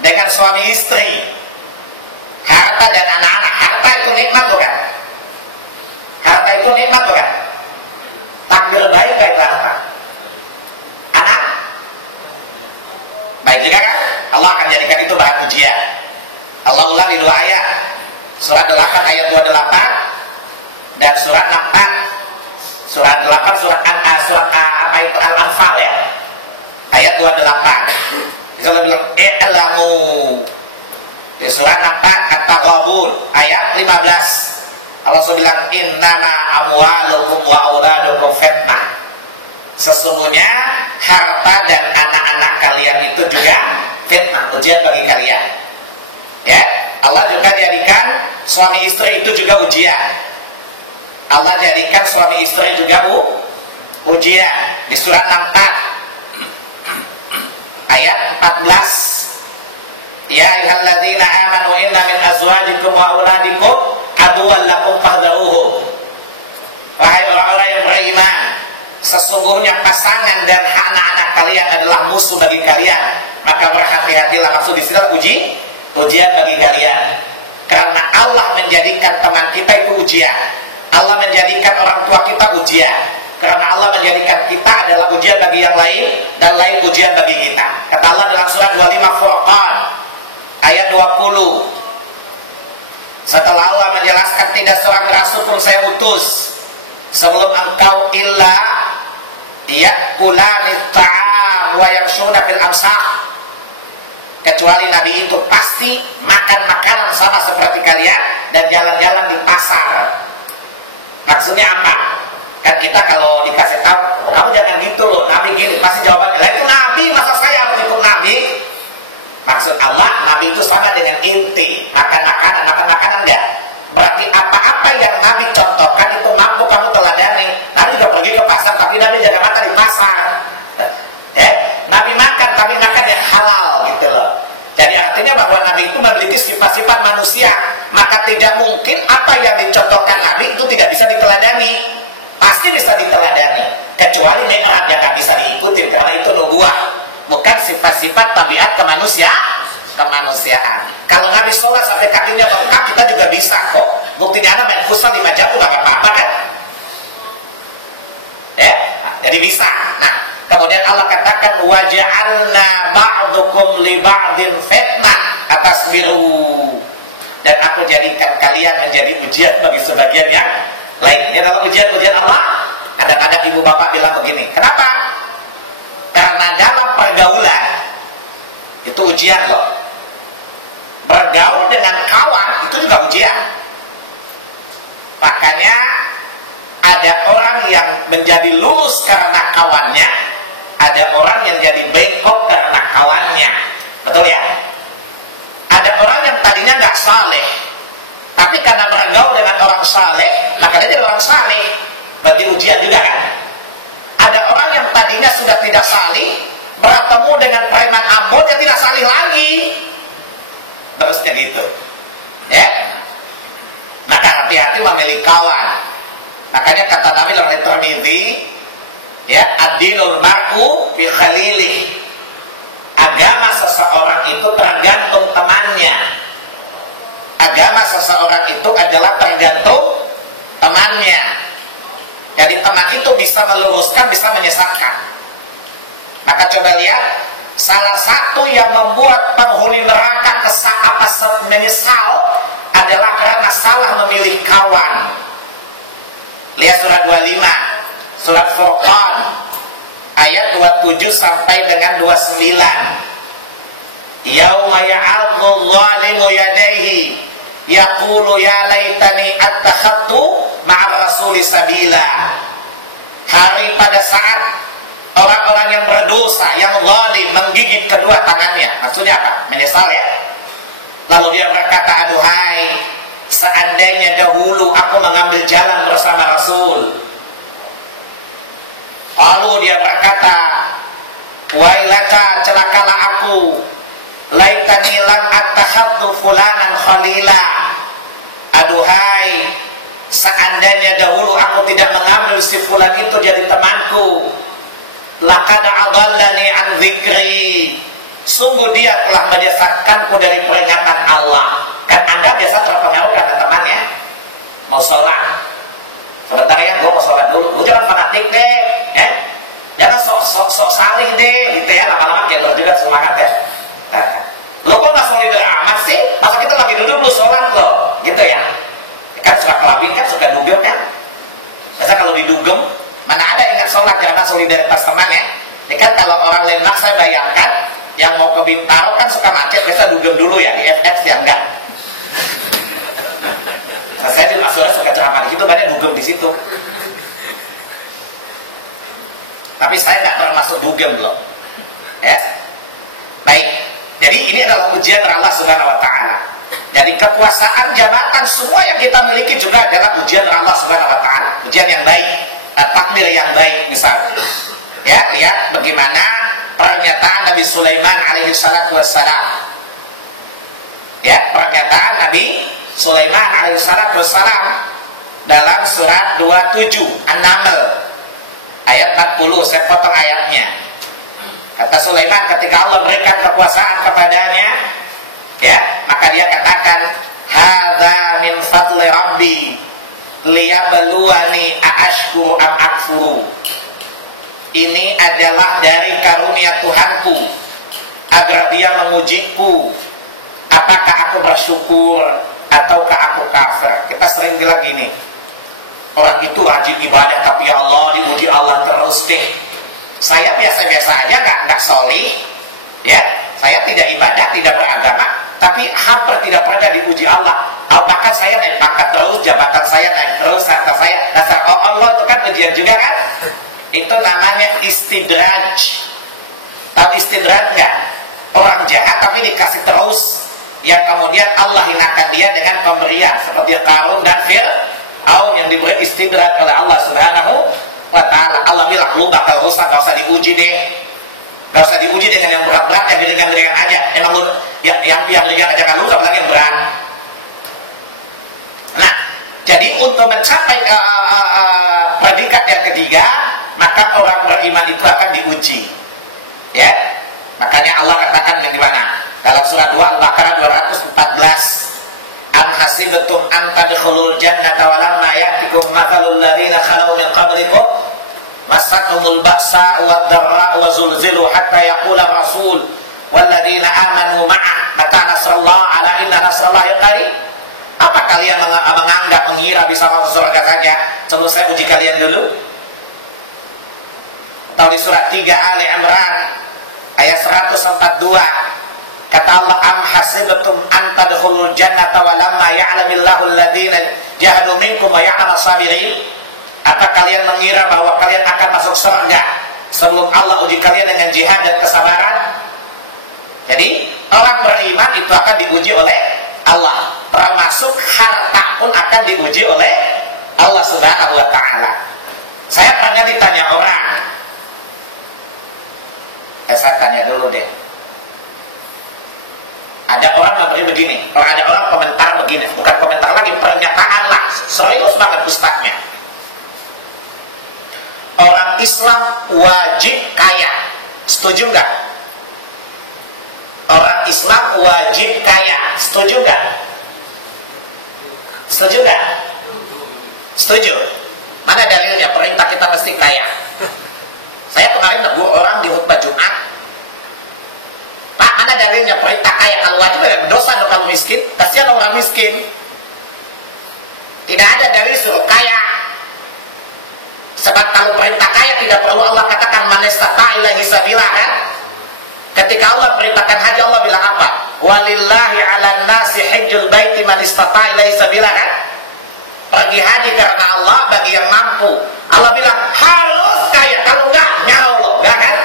dengan suami istri, harta dan anak-anak. Harta itu nikmat bukan? Harta itu nikmat bukan? Takdir baik baik harta. Anak baik juga kan? Allah akan jadikan itu bahan ujian. Allah ulangi 2 ayat. Surat 8 ayat 28 dan surat 4. Surat 8 surat Al-Anfal ya. Ayat 28. Kalau bilang i'lamu. Di surat 4 At-Taghabun ayat 15. Allah bilang innama amwalukum wa auladukum fitnah. Sesungguhnya harta dan anak-anak kalian itu juga fitnah, ujian bagi kalian. Ya, Allah juga jadikan suami istri itu juga ujian. Allah jadikan suami istri juga ujian. Di surat 4 ayat 14. Ya ayyuhalladzina amanu inna min azwajikum wa auladikum aduwwan lakum fahdharuhum. Wahai orang-orang yang beriman, sesungguhnya pasangan dan anak-anak kalian adalah musuh bagi kalian, maka berhati-hatilah. Maksud di sini ujian bagi kalian. Karena Allah menjadikan teman kita itu ujian. Allah menjadikan orang tua kita ujian. Karena Allah menjadikan kita adalah ujian bagi yang lain dan lain ujian bagi kita. Kata Allah dalam surat 25 Furqan ayat 20. Setelah Allah menjelaskan tidak seorang rasul pun saya utus sebelum engkau illa ya'kulani ta'am wa yamshuna fil amsar, kecuali Nabi itu pasti makan makanan sama seperti kalian dan jalan-jalan di pasar. Maksudnya apa? Kan kita kalau dikasih tahu, kamu jangan gitu loh, Nabi gini, pasti jawabannya, lah itu Nabi, masa saya harus ikut Nabi? Maksud Allah, Nabi itu sama dengan inti, makan makanan enggak? Berarti apa-apa yang Nabi contohkan itu mampu kamu teladani. Nabi juga pergi ke pasar, tapi Nabi jangan makan di pasar. Ya, Nabi makan, tapi makan yang halal gitu loh. Jadi artinya bahwa Nabi itu memiliki sifat-sifat manusia, maka tidak mungkin apa yang dicontohkan Nabi itu tidak bisa diteladani. Pasti bisa diteladani, kecuali nikmat yang nggak bisa diikuti karena itu nubuah, bukan sifat-sifat tabiat kemanusiaan. Kalau Nabi sholat sampai kakinya bengkak, kita juga bisa kok. Buktinya ada main futsal 5 jam nggak apa-apa kan? Ya, jadi bisa. Nah, kemudian Allah katakan waja'alna ba'dukum li ba'din fitnah atasbiru, dan aku jadikan kalian menjadi ujian bagi sebagian yang lain. Ini adalah ujian-ujian Allah. Kadang-kadang ibu bapak bilang begini, kenapa? Karena dalam pergaulan itu ujian loh. Bergaul dengan kawan itu juga ujian. Makanya ada orang yang menjadi lurus karena kawannya, ada orang yang jadi bengkok karena kawannya. Betul ya? Ada orang yang tadinya nggak saleh, tapi karena bergaul dengan orang saleh, maka dia jadi orang saleh. Berarti ujian juga kan? Ada orang yang tadinya sudah tidak saleh, bertemu dengan preman Ambon yang tidak saleh lagi. Terusnya gitu. Ya. Maka hati-hati memilih kawan. Makanya kata Nabi dalam hadits Tirmidzi, ya, ad-dinul mar'u fi khalilih. Agama seseorang itu tergantung temannya. Agama seseorang itu adalah tergantung temannya. Jadi teman itu bisa meluruskan, bisa menyesatkan. Maka coba lihat salah satu yang membuat penghuni neraka menyesal adalah karena salah memilih kawan. Lihat surat 25, surat Furqan ayat 27 sampai dengan 29. Yauma ya'adzu dzalimu yadayhi yaqulu ya laitani attakhadtu ma'a rasuli sabila. Hari pada saat orang-orang yang berdosa, yang zalim menggigit kedua tangannya. Maksudnya apa? Menyesal ya. Lalu dia berkata, aduhai, seandainya dahulu aku mengambil jalan bersama Rasul. Lalu dia berkata, wailata, celakalah aku, laitani lam attakhadtu fulanan khalila. Aduhai, seandainya dahulu aku tidak mengambil si fulan itu jadi temanku. Laqad adallani an dzikri. Sungguh dia telah menyesatkanku dari peringatan Allah. Kan Anda biasa terpengaruh karena temannya mau sholat. Sebentar ya, gue mau sholat dulu. Lu jangan fanatik deh, ya. Jangan sok salih deh, gitu ya. Lama-lama kayak lo juga semangat ya. Lo kok nggak solidar amat sih? Masa kita lagi duduk lu sholat lo, gitu ya. Kan suka kelabing kan, suka dugem kan. Biasa kalau didugem, mana ada ingat sholat, jangan solidaritas teman ya. Ini kan kalau orang Lemak saya bayangkan, yang mau ke Bintaro kan suka macet, biasa dugem dulu ya, di FX ya enggak. Nah, saya di Maksudnya suka ceramah di situ, banyak dugem di situ. Tapi saya nggak termasuk dugem loh. Ya. Baik. Jadi ini adalah ujian dari Allah Subhanahu wa taala. Jadi kekuasaan, jabatan, semua yang kita miliki juga adalah ujian dari Allah Subhanahu wa taala. Ujian yang baik, takdir yang baik misalnya. Ya, lihat bagaimana pernyataan Nabi Sulaiman alaihi salatu wassalam. Ya, pernyataan Nabi Sulaiman alaihi salatu wassalam dalam surat 27 An-Naml ayat 40. Saya potong ayatnya. Kata Sulaiman ketika Allah berikan kekuasaan kepadanya, ya, maka dia katakan, hadza min fadli rabbi liyabluwani aashkuru am akfuru. Ini adalah dari karunia Tuhanku agar dia mengujiku, apakah aku bersyukur ataukah aku kafir. Kita sering bilang gini, orang itu rajin ibadah tapi ya Allah, diuji Allah terus deh. Saya biasa-biasa aja, nggak solih, ya. Saya tidak ibadah, tidak beragama, tapi hampir tidak pernah diuji Allah. Apakah saya naik pangkat terus, jabatan saya naik terus, harta saya dasar. Oh, Allah itu kan ujian juga kan? Itu namanya istidraj. Tahu istidraj nggak? Orang jahat tapi dikasih terus, yang kemudian Allah hinakan dia dengan pemberian seperti Qarun dan Fir'aun yang diberi istidraj oleh Allah Subhanahu wa ta'ala. Allah bilang, lu bakal rusak, gak usah diuji deh. Gak usah diuji dengan yang berat-berat, yang ringan-ringan aja. Emang lu yang ringan aja kan lu, apalagi yang berat. Nah, jadi untuk mencapai predikat yang ketiga, maka orang beriman itu akan diuji. Ya, makanya Allah katakan yang dimana? Dalam surah 2 Al-Baqarah 214. Am hasibtum an tadkhulul jannata wa lamma ya'tikum mathalul ladzina khalau min qablikum massatuhumul ba'sa wad dharra wa zulzilu hatta yaqula rasul wal ladzina amanu ma'ah mata nasrullah ala inna nasrallahi qarib. Apa kalian menganggap mengira bisa masuk surga saja? Coba saya uji kalian dulu. Atau di surat 3 Ali Imran ayat 142. Kata Allah, am hasibtum an tadkhulul jannata wa lamma ya'lamillahu alladhina jahadu minkum wa ya'lamu sabirin. Apa kalian mengira bahwa kalian akan masuk surga sebelum Allah uji kalian dengan jihad dan kesabaran? Jadi orang beriman itu akan diuji oleh Allah, termasuk harta pun akan diuji oleh Allah Subhanahu wa ta'ala. Saya pernah ditanya orang, saya tanya dulu deh. Ada orang memberi begini, ada orang komentar begini, bukan komentar lagi, pernyataan lah, serius banget ustaznya. Orang Islam wajib kaya, setuju nggak? Orang Islam wajib kaya, setuju nggak? Setuju nggak? Setuju. Mana dalilnya perintah kita mesti kaya? Saya kemarin negur orang di khutbah Jumat, miskin? Kasihan orang miskin. Tidak ada dalil suruh kaya. Sebab kalau perintah kaya tidak perlu Allah katakan man istata'a ilaihi sabila kan? Ketika Allah perintahkan haji, Allah bilang apa? Walillahi 'alan nasi hajjul baiti man istata'a ilaihi sabila kan? Pergi haji karena Allah bagi yang mampu. Allah bilang harus kaya, kalau enggak nyolong, enggak kan?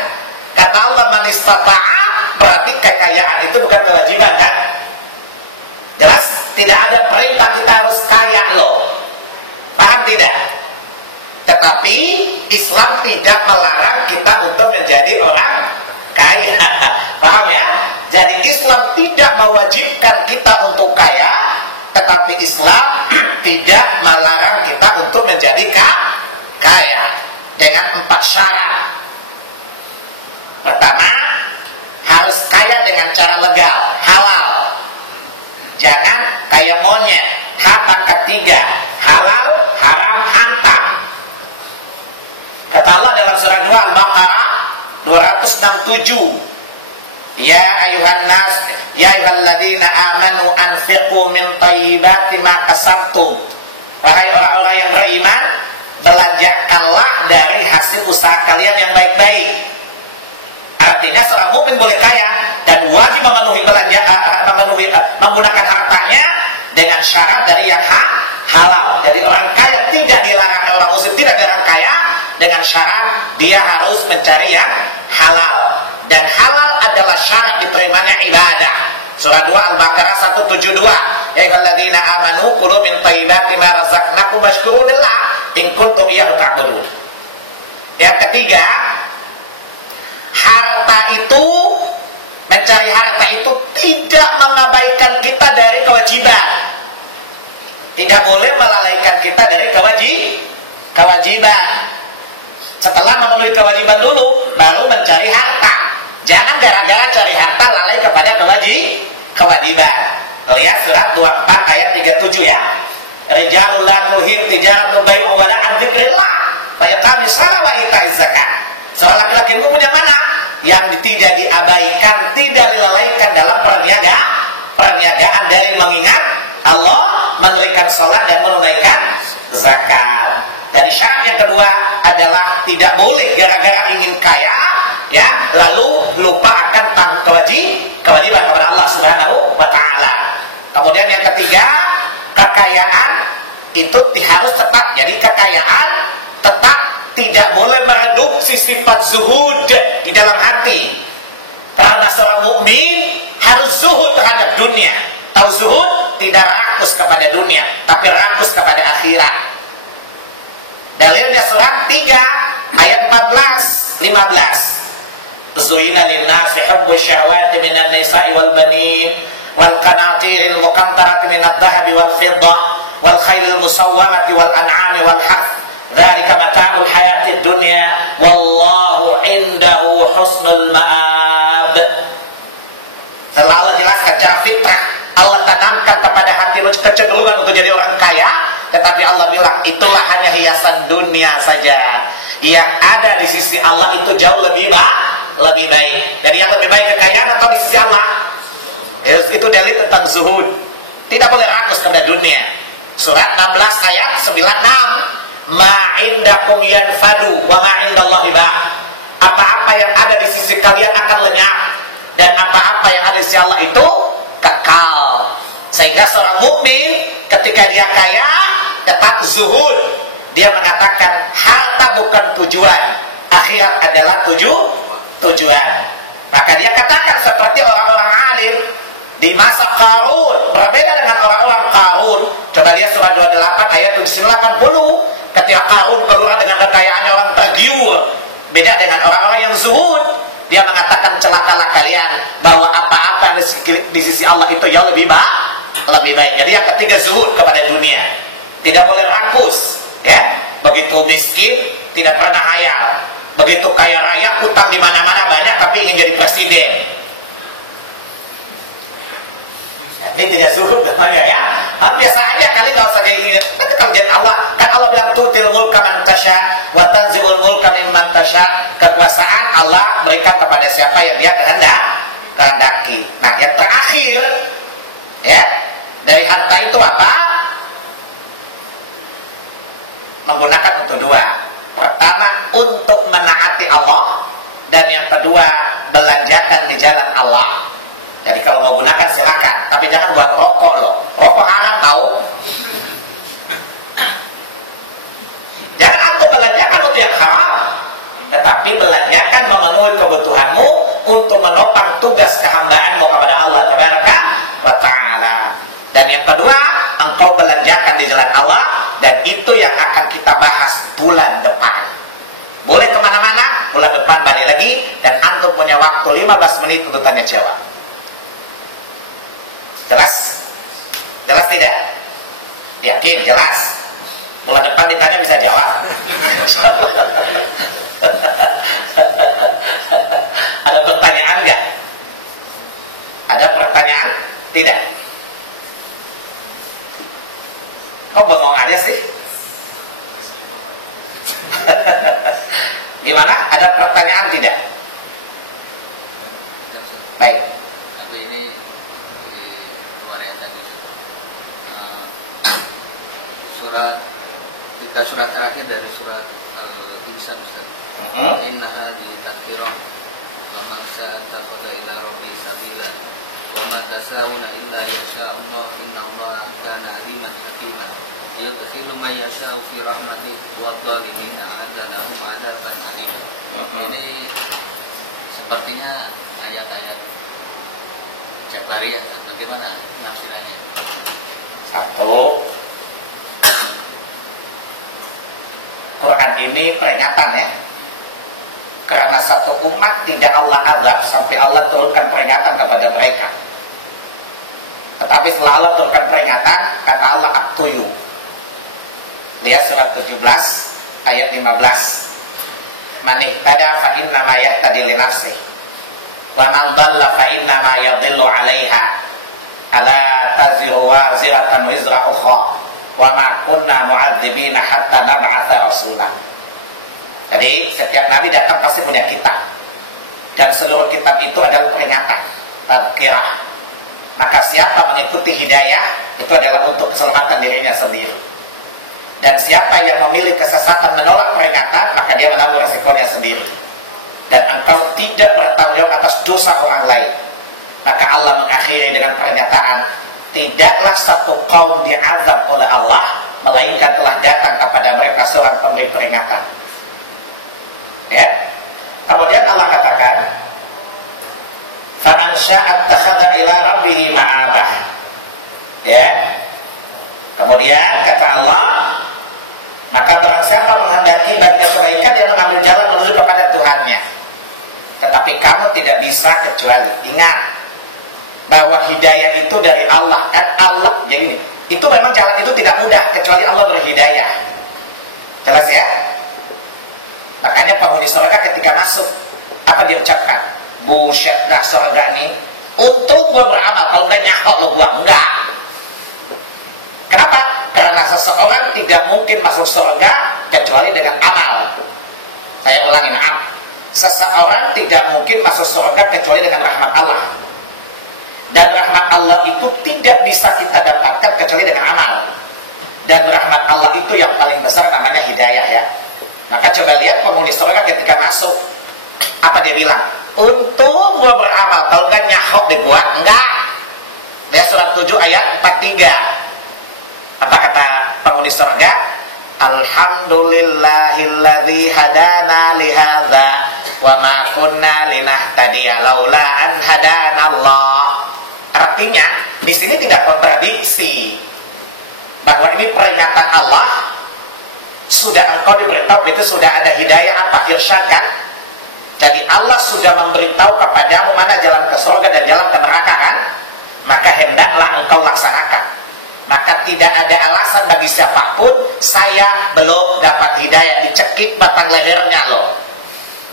Kata Allah man istata'a, berarti kekayaan itu bukan kewajiban kan? Jelas tidak ada perintah kita harus kaya loh. Paham tidak? Tetapi Islam tidak melarang kita untuk menjadi orang kaya. Paham ya? Jadi Islam tidak mewajibkan kita untuk kaya, tetapi Islam tidak melarang kita untuk menjadi kaya dengan 4 syarat. Pertama, harus kaya dengan cara legal, halal. Jangan kaya monyet. Hak ketiga, halal, haram, hantam. Kata Allah dalam surah 2 Al-Baqarah 267, Ya ayuhan nas, ya ayyuhalladzina amanu anfiqu min thayyibati ma kasabtum. Wahai orang-orang yang beriman, belanjakanlah dari hasil usaha kalian yang baik-baik. Artinya seorang mukmin boleh kaya dan wajib memenuhi menggunakan hartanya dengan syarat dari yang halal. Jadi orang kaya tidak dilarang, orang muslim tidak dilarang kaya dengan syarat dia harus mencari yang halal. Dan halal adalah syarat diterimanya ibadah. Surah 2 Al-Baqarah 172. Ya ayyuhalladzina amanu kulu min thayyibati ma razaqnakum washkuru lillah in kuntum iyyahu ta'budun. Yang ketiga, harta itu, mencari harta itu tidak mengabaikan kita dari kewajiban. Tidak boleh melalaikan kita dari kewajiban. Setelah memenuhi kewajiban dulu, baru mencari harta. Jangan gara-gara cari harta lalai kepada kewajiban. Lihat surat 24 ayat 37 ya. Rijalul la tulhihim tijaratun bai'un wa la 'an dzikrillah fa yaqamis shalah wa ita'iz zakat. Seorang laki-laki mukmin yang mana? Yang tidak diabaikan, tidak dilalaikan dalam perniagaan dari mengingat Allah, menunaikan salat dan menunaikan zakat. Dari syarat yang kedua adalah tidak boleh gara-gara ingin kaya ya lalu lupa akan kewajiban kepada Allah Subhanahu wa taala. Kemudian yang ketiga, kekayaan itu harus tetap. Jadi kekayaan tetap tidak boleh mereduksi sifat zuhud di dalam hati. Karena seorang mukmin harus zuhud terhadap dunia. Tahu zuhud? Tidak rakus kepada dunia, tapi rakus kepada akhirat. Dalilnya surat 3 ayat 14-15. Zuyina lin-nasi hubbu syahwati minan nisa'i wal banin wal qanatiril muqantarati minadh dhahabi wal fiddah wal khailil musawwamati wal an'ami wal harth. Dzalika mata'ul hayatid dunya wallahu indahu husnul ma'ab. Setelah Allah jelaskan cara fitrah, Allah tanamkan kepada hati lu kecenderungan untuk jadi orang kaya, tetapi Allah bilang itulah hanya hiasan dunia saja. Yang ada di sisi Allah itu jauh lebih baik. Jadi yang lebih baik kekayaan atau di sisi Allah? Itu dalil tentang zuhud. Tidak boleh rakus kepada dunia. Surat 16 ayat 96. Ma'indakum yanfadu wa ma'indallahi ba'. Apa-apa yang ada di sisi kalian akan lenyap, dan apa-apa yang ada di sisi Allah itu kekal. Sehingga seorang mukmin ketika dia kaya tetap zuhud. Dia mengatakan harta bukan tujuan, akhirat adalah tujuan. Maka dia katakan seperti orang-orang alim di masa Qarun, berbeda dengan orang-orang Qarun. Coba lihat surah 28 ayat 80. Ketika Qarun keluar dengan kekayaannya, orang tergiur. Beda dengan orang-orang yang zuhud. Dia mengatakan celakalah kalian, bahwa apa-apa di sisi Allah itu jauh lebih baik. Jadi yang ketiga, zuhud kepada dunia. Tidak boleh rakus, ya. Begitu miskin tidak pernah hayal. Begitu kaya raya, hutang di mana-mana banyak, tapi ingin jadi presiden. Ini tidak zuhud namanya ya. Biasa aja kali, nggak usah kayak gini. Tapi kerjaan Allah, kan Allah bilang tutil mulka man tasya wa tanzi'ul mulka mimman tasya. Kekuasaan Allah berikan kepada siapa yang dia kehendaki. Nah, yang terakhir Ya, dari harta itu apa? Menggunakan untuk dua. Pertama, untuk menaati Allah, dan yang kedua, belanjakan di jalan Allah. Jadi kalau mau gunakan silakan, tapi jangan buat rokok loh. Rokok haram tahu. Jangan antum belanjakan untuk yang haram, tetapi belanjakan memenuhi kebutuhanmu untuk menopang tugas kehambaanmu kepada Allah Tabaraka wa Ta'ala. Dan yang kedua, engkau belanjakan di jalan Allah, dan itu yang akan kita bahas bulan depan. Boleh kemana-mana, bulan depan balik lagi, dan antum punya waktu 15 menit untuk tanya jawab. Jelas? Jelas tidak? Yakin? Jelas? Bulan depan ditanya bisa jawab. Ada pertanyaan nggak? Ada pertanyaan? Tidak? Kok bengong aja sih? Gimana? Ada pertanyaan tidak? Baik. Tapi ini di luar yang tadi surat terakhir dari surat Al-Insan, Ustaz. Innaha di takhirah wa man sa'atakhadha ila rabbi sabila wa ma tasawuna illa yasha'allah innallaha kana aliman hakiman yudkhilu man yasha'u fi rahmatihi wa dhalimina a'adzalahum 'adaban alim. Ini sepertinya ayat-ayat Jabariyah. Bagaimana penafsirannya? Satu, Quran ini peringatan ya. Karena satu umat tidak Allah azab sampai Allah turunkan peringatan kepada mereka. Tetapi setelah Allah turunkan peringatan, kata Allah aktuyu. Lihat surat 17 ayat 15. Man ihtada fa inna ma yahtadi li nafsihi wa man dhalla fa inna ma yadhillu 'alaiha. Ala taziru waziratan wizra ukhra wa ma kunna mu'adzibina hatta nab'atha rasulah. Jadi setiap nabi datang pasti punya kitab, dan seluruh kitab itu adalah peringatan, tadhkirah. Maka siapa mengikuti hidayah itu adalah untuk keselamatan dirinya sendiri, dan siapa yang memilih kesesatan menolak peringatan maka dia menanggung resikonya sendiri, dan engkau tidak bertanggung jawab atas dosa orang lain. Maka Allah mengakhiri dengan pernyataan, tidaklah satu kaum diazab oleh Allah melainkan telah datang kepada mereka seorang pemberi peringatan. Ya. Kemudian Allah katakan, faman syaa'a attakhadha ila rabbih ma'abah. Ya. Kemudian kata Allah, maka barang siapa menghendaki bagi kebaikan dia mengambil jalan menuju kepada Tuhannya. Tetapi kamu tidak bisa kecuali ingat bahwa hidayah itu dari Allah. Kan Allah, jadi itu memang jalan itu tidak mudah kecuali Allah berhidayah. Jelas ya? Makanya penghuni surga ketika masuk, apa dia ucapkan? Buset dah surga nih, untung gua beramal, kalau enggak nyahok lo gua. Enggak. Kenapa? Karena seseorang tidak mungkin masuk surga kecuali dengan amal. Saya ulangi, maaf. Seseorang tidak mungkin masuk surga kecuali dengan rahmat Allah. Dan rahmat Allah itu tidak bisa kita dapatkan kecuali dengan amal. Dan rahmat Allah itu yang paling besar namanya hidayah ya. Maka coba lihat penghuni surga ketika masuk, apa dia bilang? Untung gua beramal, kalau enggak nyahok di gua. Enggak. Lihat surat 7 ayat 43. Apa kata penghuni surga? Alhamdulillahilladzi hadana lihadza wa ma kunna linahtadiya laula an hadanallah. Artinya, di sini tidak kontradiksi bahwa ini peringatan Allah. Sudah engkau diberitahu itu sudah ada hidayah apa? Irsyad kan? Jadi Allah sudah memberitahu kepadamu mana jalan ke surga dan jalan ke neraka kan? Maka hendaklah engkau laksanakan. Maka tidak ada alasan bagi siapapun saya belum dapat hidayah, dicekik batang lehernya loh.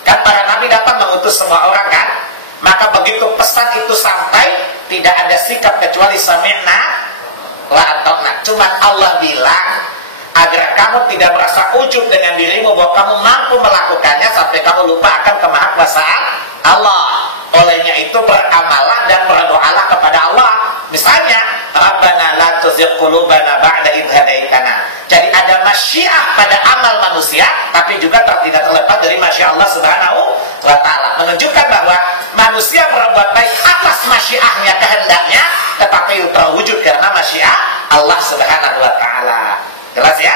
Kan para nabi datang mengutus semua orang kan? Maka begitu pesan itu sampai, tidak ada sikap kecuali sami'na wa ata'na. Cuma Allah bilang agar kamu tidak merasa ujub dengan dirimu bahwa kamu mampu melakukannya sampai kamu lupa akan kemahakuasaan Allah. Olehnya itu beramalah dan berdoalah kepada Allah. Misalnya Rabbana la tuzigh qulubana ba'da idh hadaitana. Jadi ada masyiah pada amal manusia, tapi juga tidak terlepas dari masyiah Allah Subhanahu wa taala. Menunjukkan bahwa manusia berbuat baik atas masyiahnya, kehendaknya, tetapi terwujud karena masyiah Allah Subhanahu wa taala. Jelas ya?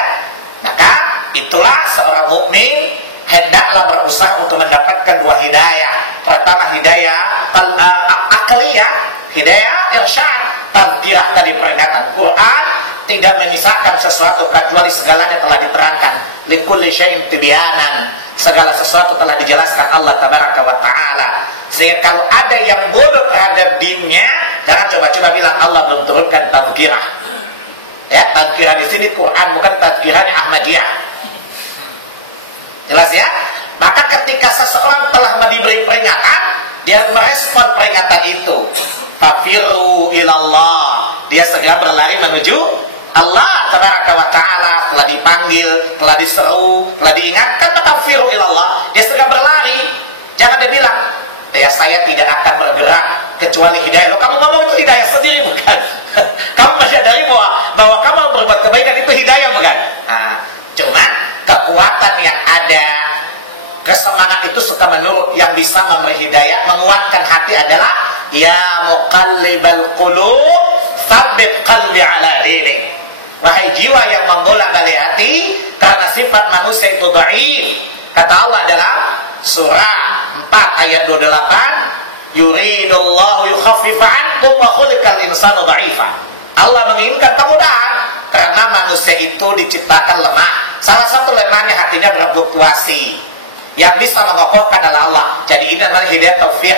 Maka itulah seorang mukmin hendaklah berusaha untuk mendapatkan dua hidayah. Pertama hidayah akliyah, hidayah irsyad, tazkirah tadi peringatan. Quran tidak memisahkan sesuatu kecuali segalanya telah diterangkan. Likulli syai'in tibyanan, segala sesuatu telah dijelaskan Allah tabaraka wa taala. Sehingga kalau ada yang bodoh terhadap dinnya, jangan coba-coba bilang Allah belum turunkan tazkirah. Ya, tazkirah di sini Quran, bukan tazkirahnya Ahmadiyah. Jelas ya? Maka ketika seseorang telah diberi peringatan, dia merespon peringatan itu. Fafiru ilallah, dia segera berlari menuju Allah tabaraka wa ta'ala. Telah dipanggil, telah diseru, telah diingatkan, maka fafiru ilallah, dia segera berlari. Jangan dia bilang, ya saya tidak akan bergerak kecuali hidayah. Loh, kamu ngomong itu hidayah sendiri bukan? Kamu masih dari bahwa kamu berbuat kebaikan itu hidayah bukan? Nah, cuma kekuatan yang ada, kesemangat itu suka menurut. Yang bisa memberi hidayah, menguatkan hati adalah ya muqallibal qulub tsabbit qalbi ala dinik. Wahai jiwa yang membolak-balik hati, karena sifat manusia itu dhaif. Kata Allah dalam surah 4 ayat 28, yuridullahu yukhaffifa ankum wa khuliqal insanu dha'ifa. Allah menginginkan kemudahan karena manusia itu diciptakan lemah. Salah satu lemahnya hatinya berfluktuasi. Yang bisa mengokohkan adalah Allah. Jadi ini adalah hidayah taufik.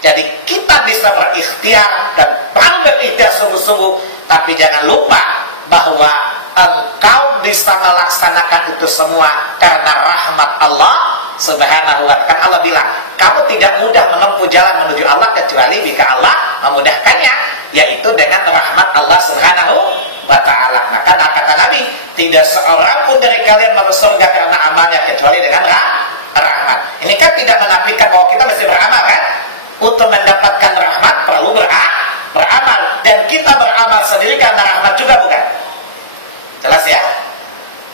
Jadi kita bisa berikhtiar dan perlu berikhtiar sungguh-sungguh, tapi jangan lupa bahwa engkau bisa melaksanakan itu semua karena rahmat Allah Subhanahu wa ta'ala. Allah bilang, kamu tidak mudah menempuh jalan menuju Allah kecuali jika Allah memudahkannya, yaitu dengan rahmat Allah Subhanahu wa ta'ala. Maka kata Nabi, tidak seorang pun dari kalian masuk surga karena amalnya kecuali dengan rahmat. Ini kan tidak menafikan bahwa kita mesti beramal kan? Untuk mendapatkan rahmat perlu beramal, dan kita beramal sendiri karena rahmat juga bukan? Jelas ya?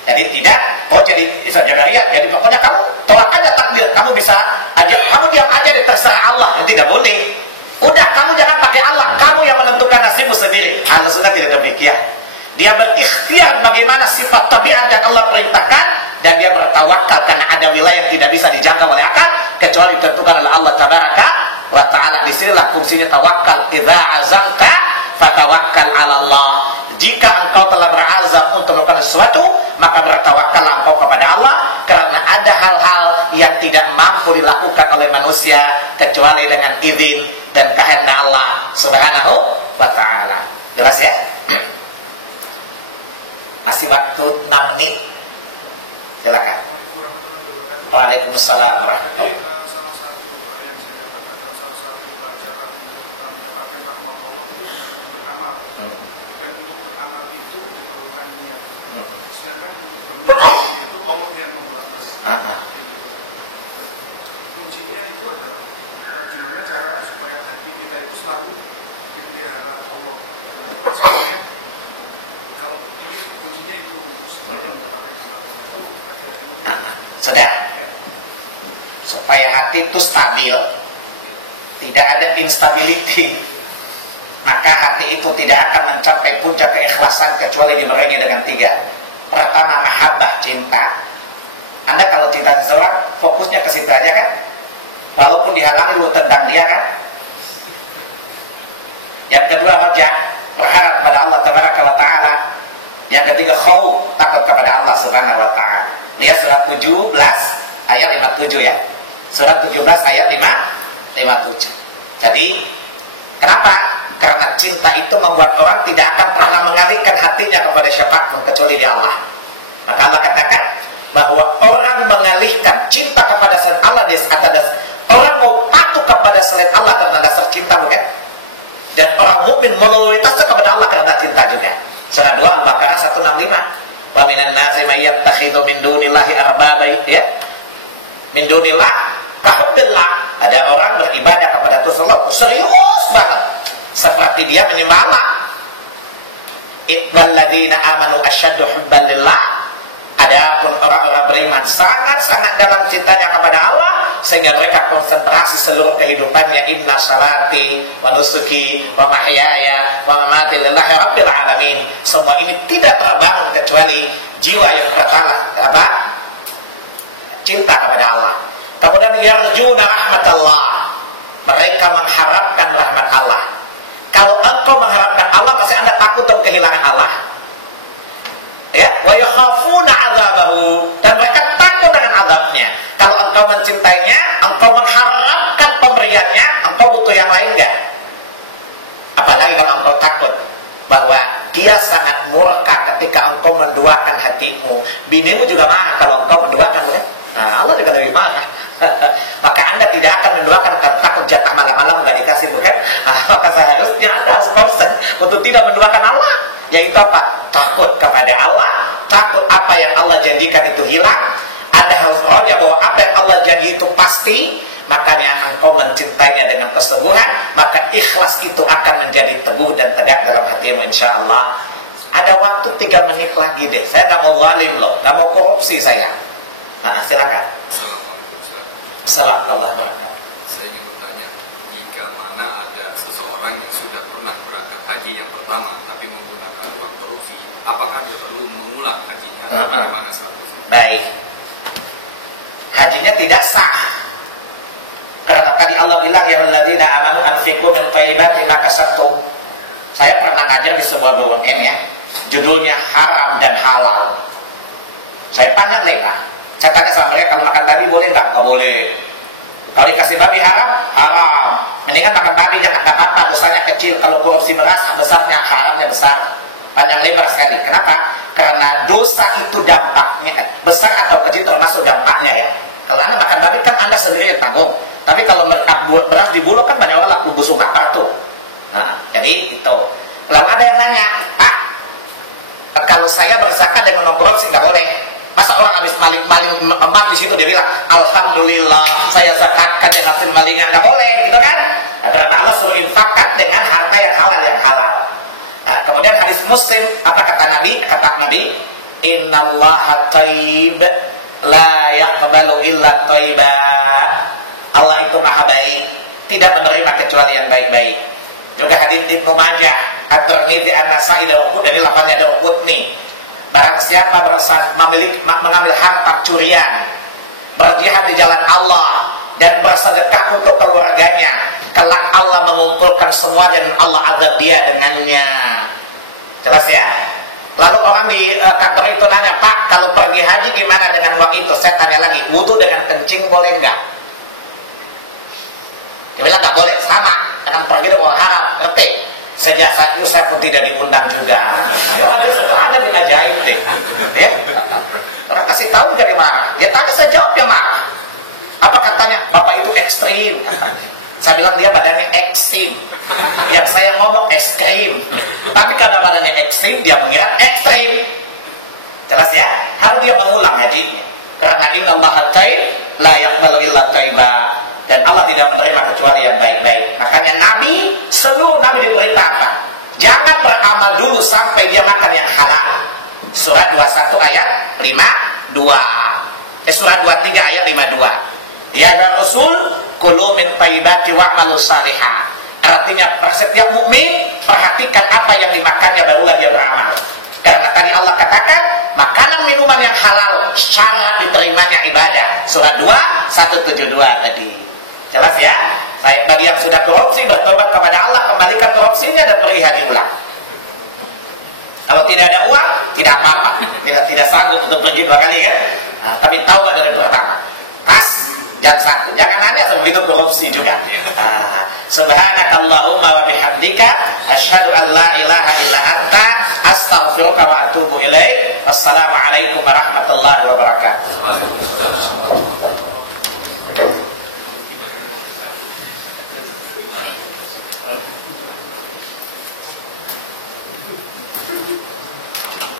Jadi tidak, jadi bisa jaga riak. Jadi pokoknya kamu tolak aja takdir, kamu bisa aja, kamu diam aja di terserah Allah, yang tidak boleh. Udah, kamu jangan pakai Allah, kamu yang menentukan nasibmu sendiri. Allah sudah tidak demikian. Dia berikhtiar bagaimana sifat tabiat yang Allah perintahkan, dan dia bertawakal karena ada wilayah yang tidak bisa dijangkau oleh akal kecuali ditentukan oleh Allah tabaraka wa ta'ala. Disinilah fungsinya tawakal. Idza azamta fatawakkal 'ala Allah. Jika engkau telah berazam untuk melakukan sesuatu, maka bertawakal engkau kepada Allah, karena ada hal-hal yang tidak mampu dilakukan oleh manusia kecuali dengan izin dan kehendak Allah Subhanahu wa ta'ala. Jelas ya? Masih waktu 6 menit. Silakan. Waalaikumsalam warahmatullahi wabarakatuh. Sudah, supaya hati itu stabil, tidak ada instability, maka hati itu tidak akan mencapai puncak keikhlasan kecuali dibarengi dengan 3. Pertama, mahabbah, cinta. Anda kalau cinta seseorang, fokusnya ke situ aja kan? Walaupun dihalangi lu tendang dia kan? Yang kedua, raja, berharap pada Allah tabaraka wa ta'ala. Yang ketiga, khauf, takut kepada Allah Subhanahu wa ta'ala. Lihat surat 17 ayat 57 ya. Surat 17 ayat 57. Jadi kenapa? Karena cinta itu membuat orang tidak akan pernah mengalihkan hatinya kepada siapapun kecuali di Allah. Maka Allah katakan bahwa orang mengalihkan cinta kepada selain Allah di atas orang mau patuh kepada selain Allah karena dasar cinta bukan? Dan orang mukmin meluluitasnya kepada Allah karena cinta juga. Surah 2 Al-Baqarah 165. Wa minan nasi may yattakhidhu min dunillahi arbaba, ya. Min dunillah kahubbillah. Ada orang beribadah kepada Tuhan serius banget, seperti dia menyembah Allah. walladzina amanu asyaddu hubban lillah. Adapun orang-orang beriman sangat-sangat dalam cintanya kepada Allah, sehingga mereka konsentrasi seluruh kehidupannya, inna salati wa nusuki wa mahyaya wa mamati lillahi rabbil alamin. Semua ini tidak terbangun kecuali jiwa yang pertama cinta kepada Allah. Kemudian yarjuna rahmatallah, mereka mengharapkan rahmat Allah. Kalau engkau mengharapkan Allah, pasti Anda takut untuk kehilangan Allah. Ya, wa yakhafuna 'adzabahu, dan mereka takut dengan azabnya. Kalau engkau mencintainya, engkau mengharapkan pemberiannya, engkau butuh yang lain enggak? Apalagi kalau engkau takut bahwa dia sangat murka ketika engkau menduakan hatimu. Binimu juga marah kalau engkau menduakan, ya? Nah, Allah juga lebih marah. Maka Anda tidak akan menduakan karena takut jatah malam-malam nggak dikasih, bukan? Maka seharusnya Anda harus konsen untuk tidak menduakan Allah. Yaitu apa? Takut kepada Allah, takut apa yang Allah janjikan itu hilang. Ada harus rohnya bahwa apa yang Allah janji itu pasti. Makanya engkau mencintainya dengan kesungguhan, maka ikhlas itu akan menjadi teguh dan tegak dalam hatimu, insya Allah. Ada waktu 3 menit lagi deh. Saya nggak mau zalim loh, nggak mau korupsi saya. Nah, silakan. Assalamualaikum. Saya ingin bertanya, jika mana ada seseorang yang sudah pernah berangkat haji yang pertama tapi menggunakan uang korupsi, apakah dia perlu mengulang hajinya? Bagaimana statusnya? Baik, hajinya tidak sah. Karena tadi Allah bilang ya walladzina amanu anfiqu min thayyibati ma kasabtum. Saya pernah ngajar di sebuah BUMN ya, judulnya haram dan halal. Saya tanya mereka, saya tanya sama mereka, kalau makan babi boleh nggak? Nggak boleh. Kalau dikasih babi haram, haram. Mendingan makan babi jangan, nggak apa-apa, dosanya kecil. Kalau korupsi beras, besarnya, haramnya besar. Panjang lebar sekali. Kenapa? Karena dosa itu dampaknya besar atau kecil termasuk dampaknya ya. Kalau Anda makan babi kan Anda sendiri yang tanggung. Tapi kalau beras di Bulog kan banyak orang laku busuk bakar tuh. Nah, jadi itu. Lalu ada yang nanya, Pak, kalau saya berzakat dengan non korupsi nggak boleh? Masa orang habis maling emas di situ dia bilang, alhamdulillah saya zakatkan dengan hasil malingnya, nggak boleh, gitu kan? Nah, karena Allah suruh infakkan dengan harta yang halal Nah, kemudian hadis Muslim, apa kata Nabi? Kata Nabi, innallaha thayyib la yaqbalu illa thayyiba. Allah itu maha baik, tidak menerima kecuali yang baik-baik. Juga hadis Ibnu Majah, At-Tirmidzi, An-Nasa'i, dari lafaznya Darqutni. Barang siapa mengambil harta curian, berjihad di jalan Allah, dan bersedekah untuk keluarganya, kelak Allah mengumpulkan semua dan Allah azab dia dengannya. Jelas ya? Lalu orang di kantor itu nanya, Pak, kalau pergi haji gimana dengan uang itu? Saya tanya lagi, wudu dengan kencing boleh nggak? Dia bilang nggak boleh, sama dengan pergi dengan uang haram. Ngerti? Sejak saat itu saya pun tidak diundang juga. Ya ada yang ajaib deh. Ya? Orang kasih tahu dari marah. Dia tanya, saya jawab dia marah. Apa katanya? Bapak itu ekstrim. Saya bilang dia badannya ekstrim. Yang saya ngomong ekstrim. Tapi karena badannya ekstrim, dia mengira ekstrim. Jelas ya? Harus dia mengulang hajinya. Karena innallaha thayyib la yaqbalu illa thayyiba. Dan Allah tidak menerima kecuali yang baik-baik. Makanya Nabi, seluruh Nabi diperintah apa? Jangan beramal dulu sampai dia makan yang halal. Surat 21 ayat 52. Surat 23 ayat 52. Ya dan Rasul, kulu min thayyibati wa'malu salihah. Artinya setiap mukmin perhatikan apa yang dimakannya barulah dia beramal. Karena tadi Allah katakan makanan minuman yang halal syarat diterimanya ibadah. Surat 2 172 tadi. Jelas ya? Saya bagi yang sudah korupsi bertobat kepada Allah, kembalikan korupsinya dan beri haji ulang. Kalau tidak ada uang, tidak apa-apa. Tidak sanggup untuk pergi 2 kali kan? Nah, tapi taubat dari pertama. Pas dan satu. Jangan nanya sebegitu korupsi juga. Subhanakallahumma wa bihamdika asyhadu an la ilaha illa anta astaghfiruka wa atubu ilaik. Wassalamualaikum warahmatullahi wabarakatuh.